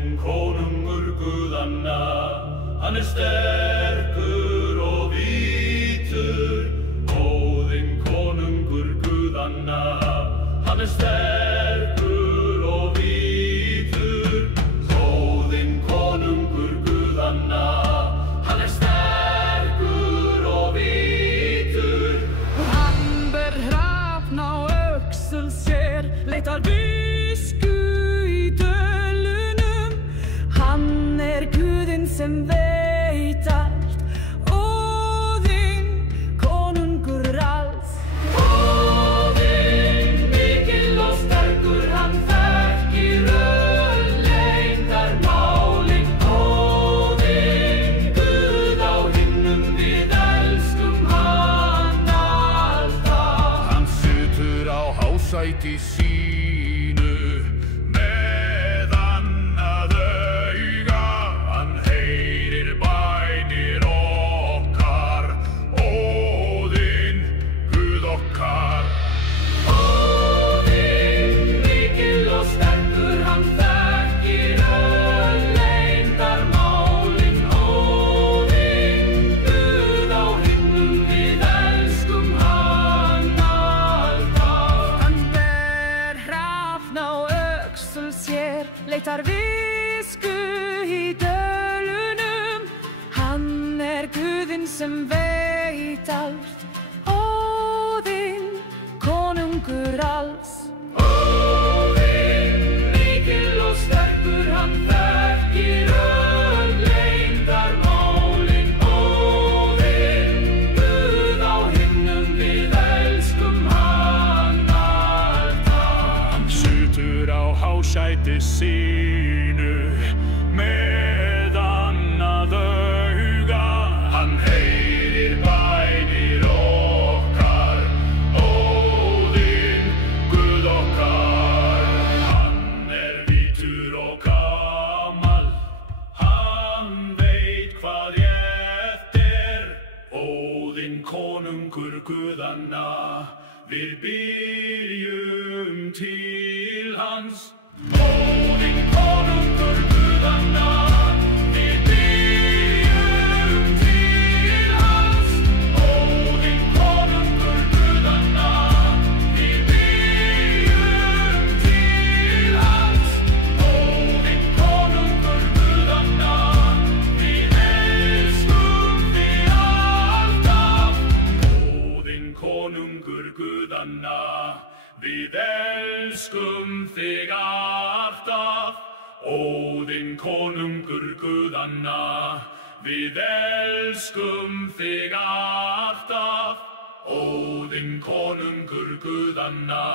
Óðinn konungur guðanna, hann sterkur og vítur. Óðinn konungur guðanna, hann sterkur og vítur. Óðinn konungur guðanna, hann sterkur og vítur. Hann ber hrafn á öxl sér, leitar visku í dölunum. Hann Guðinn sem veit allt, Óðinn konungur alls. Óðinn mikill og sterkur, hann þekkir öll leyndarmálin. Óðinn Guð á himnum, við elskum hann alltaf. Hann situr á hásæti sínu með annað auga. Hann heyrir bænir okkar, Óðinn Guð okkar. Óðinn mikill og sterkur, hann þekkir öll leyndarmálin. Óðinn Guð á himnum, við elskum hann alltaf. Hann ber hrafn á öxl sér, leitar visku í dölunum. Hann Guðinn sem veit allt, Óðinn konungur alls. Óðinn mikill og sterkur, hann þekkir öll leyndarmálin. Óðinn Guð á himnum, við elskum hann alltaf. Hann situr á hásæti sínu með annað auga. Hann heyrir bænir okkar, Óðinn Guð okkar. Hann vítur og gamall, hann veit hvað rétt er. Óðinn konungur guðanna, við byrjum til hans. Óðinn konungur guðanna, við byrjum til hans. Óðinn konungur guðanna, við byrjum til hans. Óðinn konungur guðanna, við elskum þig alltaf. Óðinn konungur guðanna, við elskum þig alltaf. Óðinn konungur guðanna, við elskum þig alltaf. Óðinn konungur guðanna,